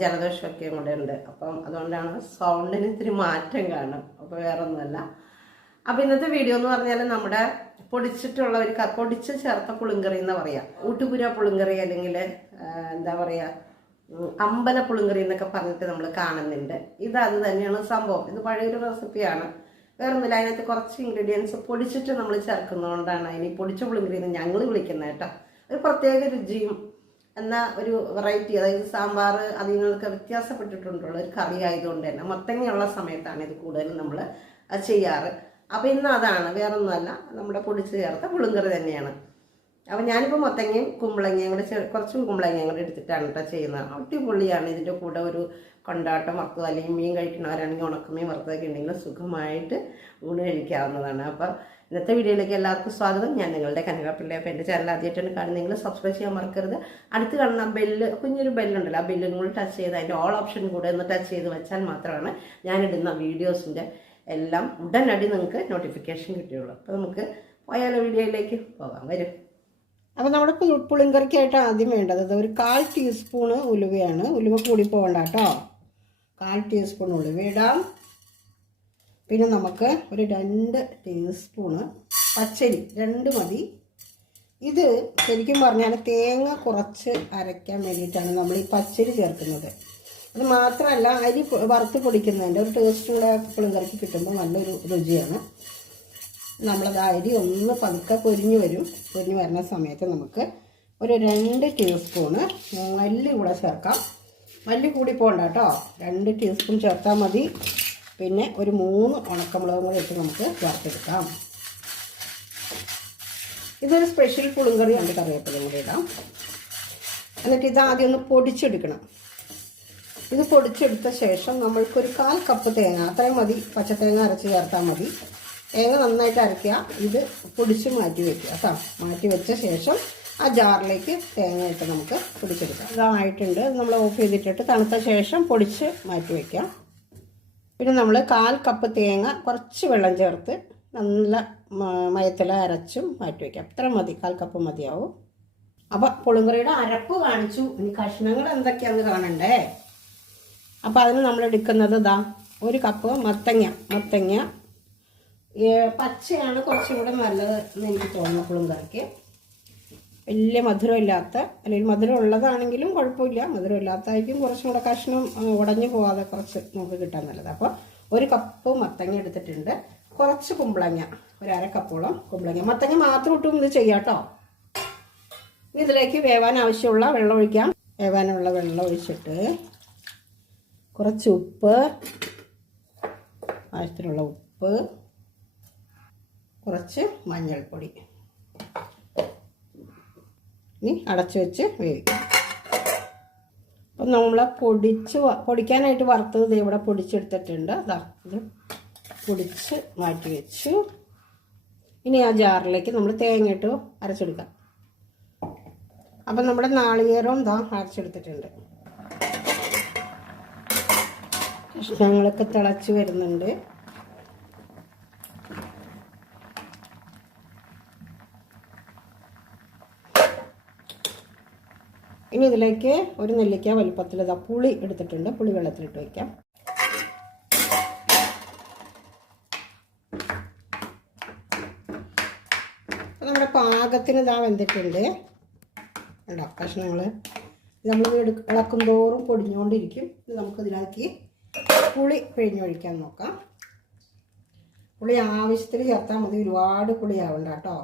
ജലദോഷമൊക്കെ കൂടെ ഉണ്ട്. അപ്പം അതുകൊണ്ടാണ് സൗണ്ടിന് ഇത്തിരി മാറ്റം കാണും. അപ്പോൾ വേറെ ഒന്നുമല്ല അപ്പം ഇന്നത്തെ വീഡിയോ എന്ന് പറഞ്ഞാൽ നമ്മുടെ പൊടിച്ചിട്ടുള്ള ഒരു പൊടിച്ച് ചേർത്ത പുളിങ്കറി എന്ന് പറയാം. ഊട്ടുപുര പുളിങ്കറി അല്ലെങ്കിൽ എന്താ പറയുക അമ്പല പുളിങ്കറി എന്നൊക്കെ പറഞ്ഞിട്ട് നമ്മൾ കാണുന്നുണ്ട്. ഇത് അത് തന്നെയാണ് സംഭവം. ഇത് പഴയൊരു റെസിപ്പിയാണ്. വേറെ ഒന്നുമില്ല അതിനകത്ത് കുറച്ച് ഇൻഗ്രീഡിയൻസ് പൊടിച്ചിട്ട് നമ്മൾ ചേർക്കുന്നതുകൊണ്ടാണ് അതിന് പൊടിച്ച പുളിങ്കറി എന്ന് ഞങ്ങൾ വിളിക്കുന്നത് കേട്ടോ. ഒരു പ്രത്യേക രുചിയും എന്ന ഒരു വെറൈറ്റി അതായത് സാമ്പാർ അതിൽ നിന്നൊക്കെ ഒരു കറി ആയതുകൊണ്ട് തന്നെ. മത്തങ്ങയുള്ള സമയത്താണ് ഇത് കൂടുതലും നമ്മൾ ചെയ്യാറ്. അപ്പോൾ ഇന്ന് അതാണ് വേറെ ഒന്നുമല്ല നമ്മുടെ പൊടിച്ച് ചേർത്ത പുളുങ്കറി തന്നെയാണ്. അപ്പം ഞാനിപ്പോൾ മത്തങ്ങയും കുമ്പളങ്ങയും കൂടെ കുറച്ചും കുമ്പളങ്ങയും കൂടെ എടുത്തിട്ടാണ് കേട്ടോ ചെയ്യുന്നത്. അടിപൊളിയാണ്. ഇതിന്റെ കൂടെ ഒരു കൊണ്ടാട്ടം വറുത്തത് അല്ലെങ്കിൽ മീൻ കഴിക്കുന്നവരാണെങ്കിൽ ഉണക്കമീൻ വറുത്തതൊക്കെ ഉണ്ടെങ്കിൽ സുഖമായിട്ട് ഊണ് കഴിക്കാവുന്നതാണ്. അപ്പോൾ ഇന്നത്തെ വീഡിയോയിലേക്ക് എല്ലാവർക്കും സ്വാഗതം. ഞാൻ നിങ്ങളുടെ കനകപ്പിള്ള അപ്പോൾ എന്റെ ചാനൽ ആദ്യമായിട്ടാണ് നിങ്ങൾ സബ്സ്ക്രൈബ് ചെയ്യാൻ മറക്കരുത്. അടുത്ത് കാണുന്ന ആ ബെല്ല് കുഞ്ഞൊരു ബെല്ലുണ്ടല്ലോ ആ ബെല്ലും കൂടി ടച്ച് ചെയ്ത് അതിന്റെ ഓൾ ഓപ്ഷൻ കൂടെ ഒന്ന് ടച്ച് ചെയ്ത് വെച്ചാൽ മാത്രമാണ് ഞാനിടുന്ന വീഡിയോസിന്റെ എല്ലാം ഉടനടി നിങ്ങൾക്ക് നോട്ടിഫിക്കേഷൻ കിട്ടുകയുള്ളൂ അപ്പോൾ നമുക്ക് പോയാലോ വീഡിയോയിലേക്ക്? പോകാം വരും. അപ്പോൾ നമ്മുടെ പുളിങ്കറിക്കായിട്ട് ആദ്യം വേണ്ടത് ഒരു കാൽ ടീസ്പൂണ് ഉലുവയാണ്. ഉലുവ കൂടി പോകണ്ട കേട്ടോ. കാൽ ടീസ്പൂൺ ഉലുവ ഇടാം. പിന്നെ നമുക്ക് ഒരു രണ്ട് ടീസ്പൂണ് പച്ചരി രണ്ട് മതി. ഇത് ശരിക്കും പറഞ്ഞാൽ തേങ്ങ കുറച്ച് അരയ്ക്കാൻ വേണ്ടിയിട്ടാണ് നമ്മൾ ഈ പച്ചരി ചേർക്കുന്നത്. അത് മാത്രമല്ല അരി വറുത്ത് പൊടിക്കുന്നതിന്റെ ഒരു ടേസ്റ്റ് കൂടെ പുളിങ്കറിക്ക് കിട്ടുമ്പോൾ നല്ലൊരു രുചിയാണ്. നമ്മളത് അരി ഒന്ന് പതുക്കെ പൊരിഞ്ഞ് വരും. പൊരിഞ്ഞ് വരുന്ന സമയത്ത് നമുക്ക് ഒരു രണ്ട് ടീസ്പൂണ് മല്ലി കൂടെ ചേർക്കാം. മല്ലി കൂടി പോകണ്ട കേട്ടോ. രണ്ട് ടീസ്പൂൺ ചേർത്താൽ മതി. പിന്നെ ഒരു മൂന്ന് ഉണക്കമുളകും കൂടി ഇട്ട് നമുക്ക് വറുത്തെടുക്കാം. ഇതൊരു സ്പെഷ്യൽ പുളിങ്കറി ഉണ്ട് കറിവേപ്പിലയും കൂടി ഇടാം. എന്നിട്ട് ഇത് ആദ്യം ഒന്ന് പൊടിച്ചെടുക്കണം. ഇത് പൊടിച്ചെടുത്ത ശേഷം നമ്മൾക്കൊരു കാൽ കപ്പ് തേങ്ങ അത്രയും മതി. പച്ചത്തേങ്ങ അരച്ച് ചേർത്താൽ മതി. തേങ്ങ നന്നായിട്ട് അരയ്ക്കുക. ഇത് പൊടിച്ച് മാറ്റി വെക്കുക കേട്ടോ. മാറ്റി വെച്ച ശേഷം ആ ജാറിലേക്ക് തേങ്ങ ഇട്ട് നമുക്ക് പൊടിച്ചെടുക്കാം. ഇതായിട്ടുണ്ട്. ഇത് നമ്മൾ ഓഫ് ചെയ്തിട്ടിട്ട് തണുത്ത ശേഷം പൊടിച്ച് മാറ്റി വയ്ക്കാം പിന്നെ നമ്മൾ കാൽ കപ്പ് തേങ്ങ കുറച്ച് വെള്ളം ചേർത്ത് നല്ല മയത്തിൽ അരച്ചും മാറ്റി വയ്ക്കാം അത്ര മതി കാൽ കപ്പ് മതിയാവും. അപ്പം പുളുങ്കറിയുടെ അരപ്പ് കാണിച്ചു. ഇനി കഷ്ണങ്ങൾ എന്തൊക്കെയാണെന്ന് കാണണ്ടേ? അപ്പം അതിന് നമ്മൾ എടുക്കുന്നത് ഇതാ ഒരു കപ്പ് മത്തങ്ങ മത്തങ്ങ. പച്ചയാണ് കുറച്ചും കൂടെ നല്ലത് എന്ന് എനിക്ക് തോന്നുന്നു പുളിങ്കറിക്ക്. വലിയ മധുരമില്ലാത്ത അല്ലെങ്കിൽ മധുരം ഉള്ളതാണെങ്കിലും കുഴപ്പമില്ല. മധുരം ഇല്ലാത്തതായിരിക്കും കുറച്ചും കൂടെ കഷ്ണം ഉടഞ്ഞു പോവാതെ കുറച്ച് നമുക്ക് കിട്ടാൻ നല്ലത്. അപ്പോൾ ഒരു കപ്പ് മത്തങ്ങ എടുത്തിട്ടുണ്ട്. കുറച്ച് കുമ്പളങ്ങ ഒരു അര കപ്പോളം കുമ്പളങ്ങ. മത്തങ്ങ മാത്രം ഇട്ടും ഇത് ചെയ്യാം കേട്ടോ. ഇതിലേക്ക് വേവാൻ ആവശ്യമുള്ള വെള്ളം ഒഴിക്കാം. വേവാനുള്ള വെള്ളം ഒഴിച്ചിട്ട് കുറച്ച് ഉപ്പ് ആവശ്യത്തിനുള്ള ഉപ്പ് കുറച്ച് മഞ്ഞൾപ്പൊടി. ഇനി അടച്ചു വെച്ച് വേവിക്കാം. അപ്പം നമ്മൾ പൊടിച്ച് പൊടിക്കാനായിട്ട് വറുത്തത് ഇവിടെ പൊടിച്ചെടുത്തിട്ടുണ്ട്. അതാ ഇത് പൊടിച്ച് മാറ്റി വെച്ചു. ഇനി ആ ജാറിലേക്ക് നമ്മൾ തേങ്ങ ഇട്ട് അരച്ചെടുക്കാം. അപ്പം നമ്മുടെ നാളികേരവും ഇതാ അരച്ചെടുത്തിട്ടുണ്ട്. കഷ്ണങ്ങളൊക്കെ തിളച്ച് വരുന്നുണ്ട്. ഇനി ഇതിലേക്ക് ഒരു നെല്ലിക്ക വലുപ്പത്തിൽ ഇതാ പുളി എടുത്തിട്ടുണ്ട്. പുളി വെള്ളത്തിലിട്ട് വയ്ക്കാം. നമ്മുടെ പാകത്തിന് ഇതാ വെന്തിട്ടുണ്ട്. ഉണ്ടോ കഷ്ണങ്ങൾ. നമ്മൾ ഇളക്കും തോറും പൊടിഞ്ഞുകൊണ്ടിരിക്കും. ഇത് നമുക്ക് ഇതിലാക്കി പുളി പിഴിഞ്ഞൊഴിക്കാൻ നോക്കാം. പുളി ആവശ്യത്തിന് ചേർത്താൽ മതി. ഒരുപാട് പുളിയാവണ്ട കേട്ടോ.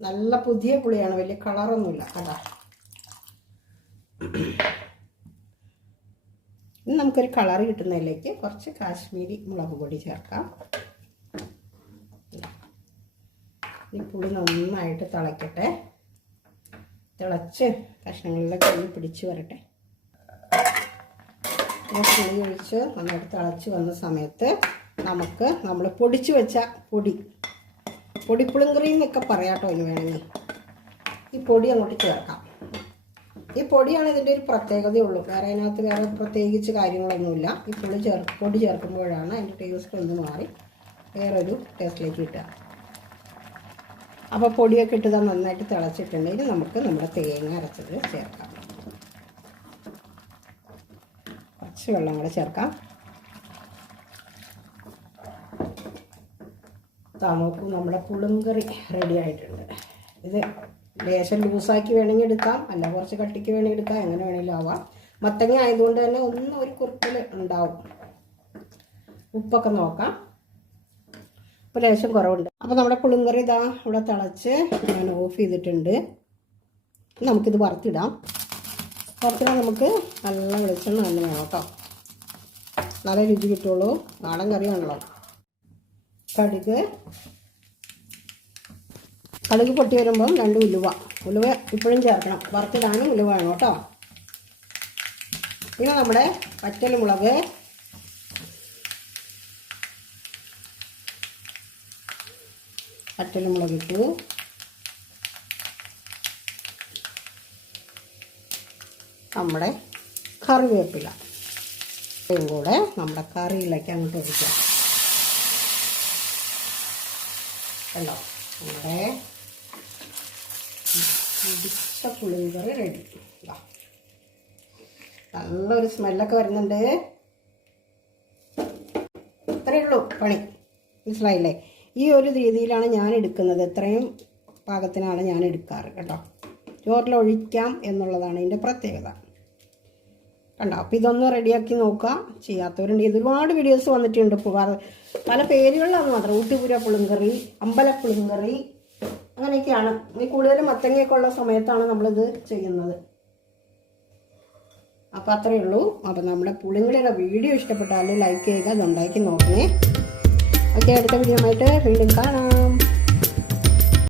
നല്ല പുതിയ പുളിയാണ് വലിയ കളറൊന്നുമില്ല. അതാ. ഇനി നമുക്കൊരു കളർ കിട്ടുന്നതിലേക്ക് കുറച്ച് കാശ്മീരി മുളക് പൊടി ചേർക്കാം. ഈ പുളി നന്നായിട്ട് തിളയ്ക്കട്ടെ തിളച്ച് കഷ്ണങ്ങളിലൊക്കെ ഒന്ന് പിടിച്ച് വരട്ടെ. പുളി ഒഴിച്ച് നന്നായിട്ട് തിളച്ച് വന്ന സമയത്ത് നമുക്ക് നമ്മൾ പൊടിച്ച് വെച്ച പൊടി പൊടിപ്പുളിങ്കറി എന്നൊക്കെ പറയാട്ടോ ഇനി വേണമെങ്കിൽ. ഈ പൊടി അങ്ങോട്ട് ചേർക്കാം. ഈ പൊടിയാണ് ഇതിന്റെ ഒരു പ്രത്യേകതയുള്ളൂ. വേറെ അതിനകത്ത് വേറെ പ്രത്യേകിച്ച് കാര്യങ്ങളൊന്നുമില്ല. ഈ പൊടി ചേർ പൊടി ചേർക്കുമ്പോഴാണ് അതിന്റെ ടേസ്റ്റ് ഒന്ന് മാറി വേറൊരു ടേസ്റ്റിലേക്ക് കിട്ടുക. അപ്പോൾ പൊടിയൊക്കെ ഇട്ടത് നന്നായിട്ട് തിളച്ചിട്ടുണ്ടെങ്കിൽ നമുക്ക് നമ്മുടെ തേങ്ങ അരച്ചത് ചേർക്കാം. കുറച്ച് വെള്ളം കൂടെ ചേർക്കാം. ദാ നോക്കൂ നമ്മുടെ പുളുങ്കറി റെഡി ആയിട്ടുണ്ട്. ഇത് ലേശം ലൂസാക്കി വേണമെങ്കിൽ എടുക്കാം. അല്ല കുറച്ച് കട്ടിക്ക് വേണമെങ്കിൽ എടുക്കാം. എങ്ങനെ വേണമെങ്കിലും ആവാം. മത്തങ്ങ ആയതുകൊണ്ട് തന്നെ ഒന്ന് ഒരു കുറുക്കൽ ഉണ്ടാവും. ഉപ്പൊക്കെ നോക്കാം. അപ്പോൾ ലേശം കുറവുണ്ട്. അപ്പോൾ നമ്മുടെ പുളുങ്കറി ഇതാ ഇവിടെ തിളച്ച് ഞാൻ ഓഫ് ചെയ്തിട്ടുണ്ട്. നമുക്കിത് വറുത്തിടാം. വറുത്തിടാൻ നമുക്ക് നല്ല വെളിച്ചെണ്ണ തന്നെ വേണം കേട്ടോ. നല്ല രുചി കിട്ടുള്ളൂ. നാടൻ കറിയാണല്ലോ കടുക്. കടുക് പൊട്ടി വരുമ്പം രണ്ട് ഉലുവ. ഉലുവ ഇപ്പോഴും ചേർക്കണം. വറുത്തിടാനും ഉലുവ വേണം കേട്ടോ. പിന്നെ നമ്മുടെ പച്ചമുളക് പച്ചമുളക് ഇട്ടു. നമ്മുടെ കറിവേപ്പില. കൂടെ നമ്മുടെ കറിയിലേക്ക് അങ്ങോട്ട് ഒഴിക്കാം. കണ്ടോ? നമ്മുടെ ഇടിച്ച പുളിങ്കറി റെഡി. നല്ലൊരു സ്മെല്ലൊക്കെ വരുന്നുണ്ട്. ഇത്രയേ ഉള്ളൂ പണി. മനസ്സിലായില്ലേ? ഈ ഒരു രീതിയിലാണ് ഞാൻ എടുക്കുന്നത്. ഇത്രയും പാകത്തിനാണ് ഞാൻ എടുക്കാറ് കേട്ടോ. ചോറിലൊഴിക്കാം എന്നുള്ളതാണ് ഇതിന്റെ പ്രത്യേകത. കണ്ടോ? അപ്പോൾ ഇതൊന്ന് റെഡിയാക്കി നോക്കുക. ചെയ്യാത്തവരുണ്ട്. ഇത് ഒരുപാട് വീഡിയോസ് വന്നിട്ടുണ്ട് വേറെ പല പേരുകളിലാണ് മാത്രം. ഊട്ടിപുര പുളിങ്കറി അമ്പല പുളിങ്കറി അങ്ങനെയൊക്കെയാണ്. ഈ കൂടുതലും മത്തങ്ങയൊക്കെ ഉള്ള സമയത്താണ് നമ്മളിത് ചെയ്യുന്നത്. അപ്പോൾ അത്രയേ ഉള്ളൂ. അപ്പോൾ നമ്മുടെ പുളിങ്കളിയുടെ വീഡിയോ ഇഷ്ടപ്പെട്ടാൽ ലൈക്ക് ചെയ്യുക അത് ഉണ്ടാക്കി നോക്കണേ. ഓക്കെ അടുത്ത വീഡിയോ ആയിട്ട് വീണ്ടും കാണാം.